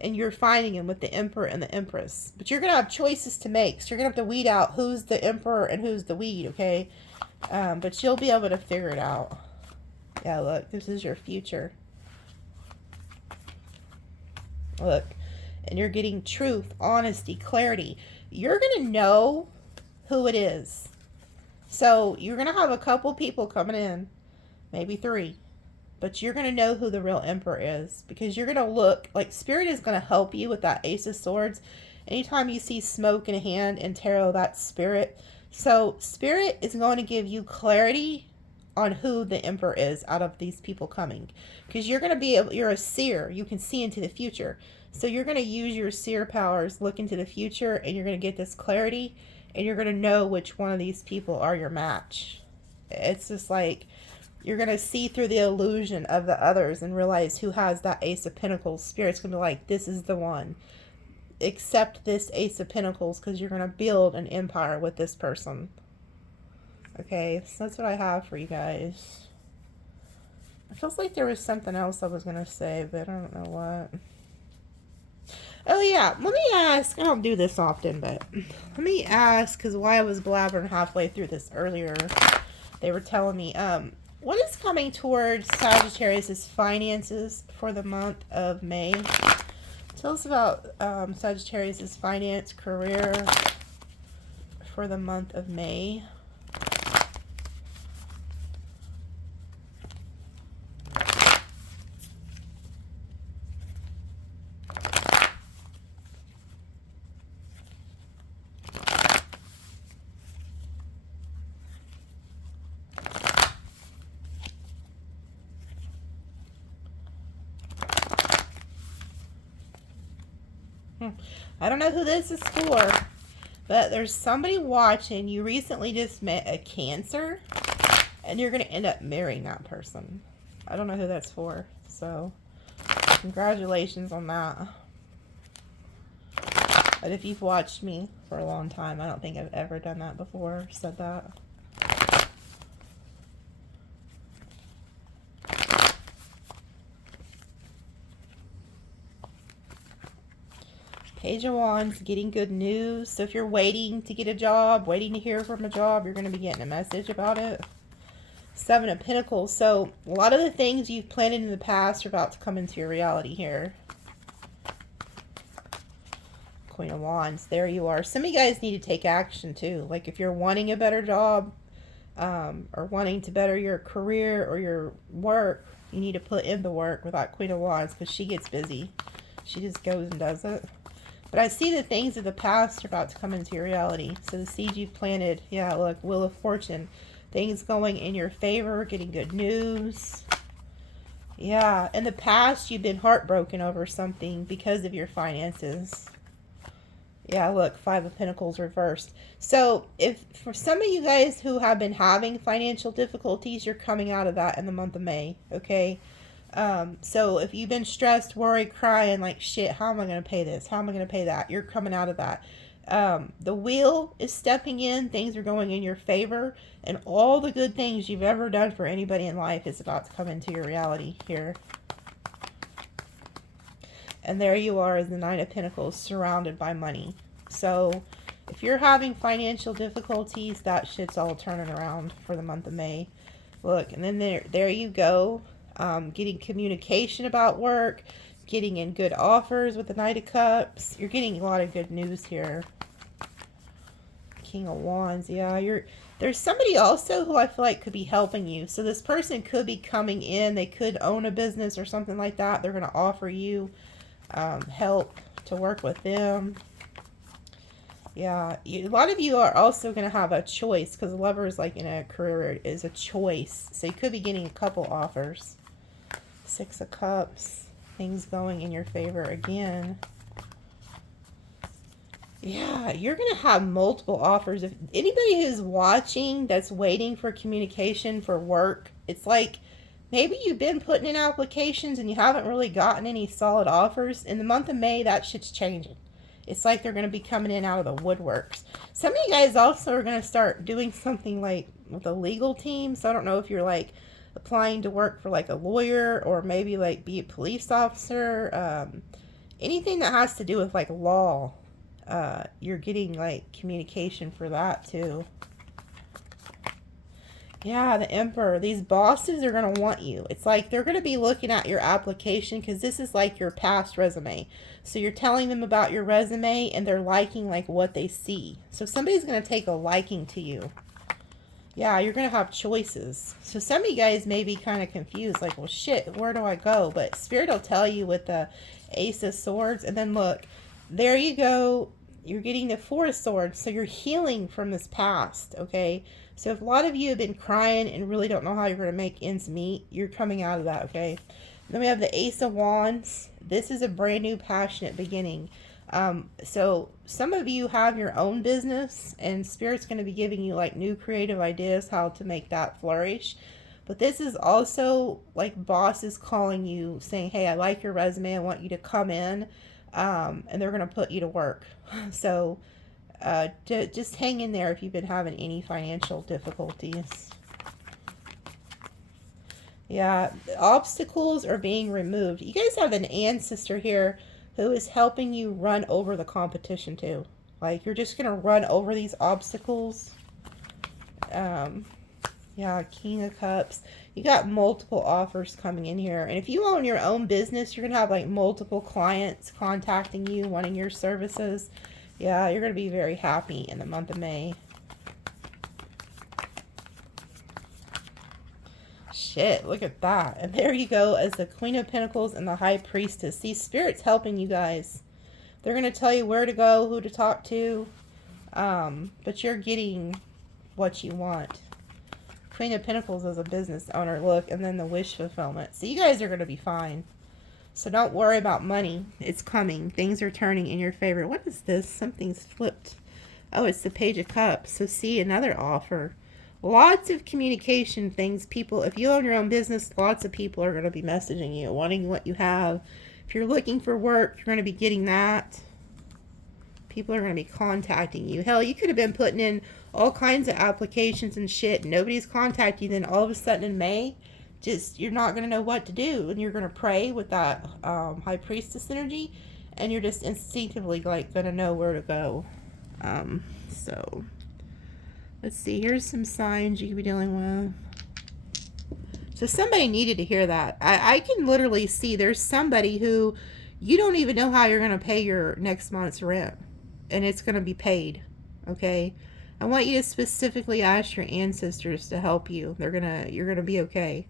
And you're finding them with the Emperor and the Empress. But you're going to have choices to make. So you're going to have to weed out who's the Emperor and who's the weed, okay? But you'll be able to figure it out. Yeah, look, this is your future. Look, and you're getting truth, honesty, clarity. You're going to know who it is. So you're going to have a couple people coming in, maybe 3. But you're going to know who the real Emperor is, because you're going to look, like Spirit is going to help you with that Ace of Swords. Anytime you see smoke in a hand in tarot, that's Spirit. So Spirit is going to give you clarity on who the Emperor is out of these people coming. Because you're going to be able, you're a seer. You can see into the future. So you're going to use your seer powers, look into the future, and you're going to get this clarity. And you're going to know which one of these people are your match. It's just like, you're going to see through the illusion of the others and realize who has that Ace of Pentacles. Spirit's going to be like, this is the one. Accept this Ace of Pentacles, because you're going to build an empire with this person. Okay, so that's what I have for you guys. It feels like there was something else I was going to say, but I don't know what. Oh yeah, let me ask, I don't do this often, but let me ask, because while I was blabbering halfway through this earlier, they were telling me, what is coming towards Sagittarius' finances for the month of May? Tell us about Sagittarius' finance, career for the month of May. I don't know who this is for, but there's somebody watching. You recently just met a Cancer, and you're going to end up marrying that person. I don't know who that's for, so congratulations on that. But if you've watched me for a long time, I don't think I've ever done that before, said that. Page of Wands, getting good news. So if you're waiting to get a job, waiting to hear from a job, you're going to be getting a message about it. Seven of Pentacles. So a lot of the things you've planned in the past are about to come into your reality here. Queen of Wands. There you are. Some of you guys need to take action too. Like if you're wanting a better job or wanting to better your career or your work, you need to put in the work with that Queen of Wands because she gets busy. She just goes and does it. But I see the things of the past are about to come into your reality. So the seeds you've planted, yeah, look, Wheel of Fortune. Things going in your favor, getting good news. Yeah, in the past, you've been heartbroken over something because of your finances. Yeah, look, Five of Pentacles reversed. So if for some of you guys who have been having financial difficulties, you're coming out of that in the month of May, okay? So if you've been stressed, worried, crying, like, shit, how am I going to pay this? How am I going to pay that? You're coming out of that. The wheel is stepping in. Things are going in your favor. And all the good things you've ever done for anybody in life is about to come into your reality here. And there you are as the Nine of Pentacles, surrounded by money. So if you're having financial difficulties, that shit's all turning around for the month of May. Look, and then there you go. Getting communication about work, getting in good offers with the Knight of Cups. You're getting a lot of good news here. King of Wands, yeah, there's somebody also who I feel like could be helping you. So this person could be coming in, they could own a business or something like that. They're going to offer you help to work with them. Yeah, a lot of you are also going to have a choice because Lovers, like in a career, is a choice. So you could be getting a couple offers. Six of Cups, things going in your favor again. Yeah, you're going to have multiple offers. If anybody who's watching that's waiting for communication for work, it's like maybe you've been putting in applications and you haven't really gotten any solid offers. In the month of May, that shit's changing. It's like they're going to be coming in out of the woodworks. Some of you guys also are going to start doing something like with a legal team. So I don't know if you're like applying to work for like a lawyer or maybe like be a police officer. Anything that has to do with like law. You're getting like communication for that too. Yeah, the Emperor. These bosses are going to want you. It's like they're going to be looking at your application because this is like your past resume. So you're telling them about your resume and they're liking like what they see. So somebody's going to take a liking to you. Yeah, you're going to have choices. So some of you guys may be kind of confused. Like, well, shit, where do I go? But Spirit will tell you with the Ace of Swords. And then look, there you go. You're getting the Four of Swords. So you're healing from this past, okay? So if a lot of you have been crying and really don't know how you're going to make ends meet, you're coming out of that, okay? Then we have the Ace of Wands. This is a brand new passionate beginning. So some of you have your own business and Spirit's going to be giving you like new creative ideas how to make that flourish. But this is also like bosses calling you saying, hey, I like your resume. I want you to come in. And they're going to put you to work. So just hang in there if you've been having any financial difficulties. Yeah, obstacles are being removed. You guys have an ancestor here who is helping you run over the competition too. Like you're just going to run over these obstacles. Yeah, King of Cups. You got multiple offers coming in here. And if you own your own business, you're going to have like multiple clients contacting you, wanting your services. Yeah, you're going to be very happy in the month of May. Shit, look at that. And there you go as the Queen of Pentacles and the High Priestess. See, Spirit's helping you guys. They're going to tell you where to go, who to talk to. But you're getting what you want. Queen of Pentacles as a business owner. Look, and then the wish fulfillment. So you guys are going to be fine. So don't worry about money. It's coming. Things are turning in your favor. What is this? Something's flipped. Oh, it's the Page of Cups. So see, another offer. Lots of communication things. People, if you own your own business, lots of people are going to be messaging you, wanting what you have. If you're looking for work, you're going to be getting that. People are going to be contacting you. Hell, you could have been putting in all kinds of applications and shit. Nobody's contacting you. Then all of a sudden in May, just you're not going to know what to do. And you're going to pray with that High Priestess energy. and you're just instinctively like gonna know where to go. So let's see, here's some signs you could be dealing with. So somebody needed to hear that. I can literally see there's somebody who you don't even know how you're going to pay your next month's rent, and it's going to be paid. Okay, I want you to specifically ask your ancestors to help you. You're gonna be okay.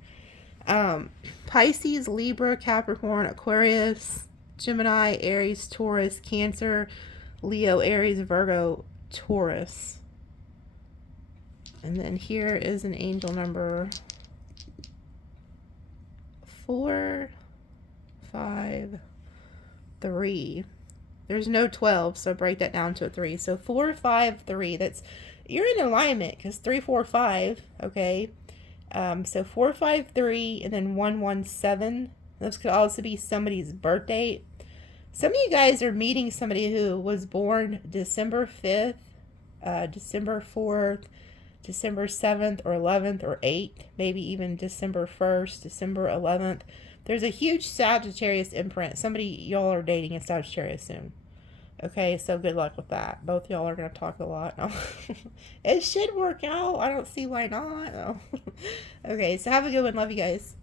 Pisces, Libra, Capricorn, Aquarius, Gemini, Aries, Taurus, Cancer, Leo, Aries, Virgo, Taurus. And then here is an angel number 4, 5, 3. There's no 12, so break that down to a 3. So 4, 5, 3. That's, you're in alignment because 3, 4, 5. Okay. So 4, 5, 3, and then 1, 1, 7. This could also be somebody's birth date. Some of you guys are meeting somebody who was born December 5th, December 4th, December 7th or 11th or 8th, maybe even December 1st, December 11th. There's a huge Sagittarius imprint. Somebody y'all are dating a Sagittarius soon. Okay, so good luck with that. Both y'all are going to talk a lot. No. It should work out. I don't see why not. No. Okay, so have a good one. Love you guys.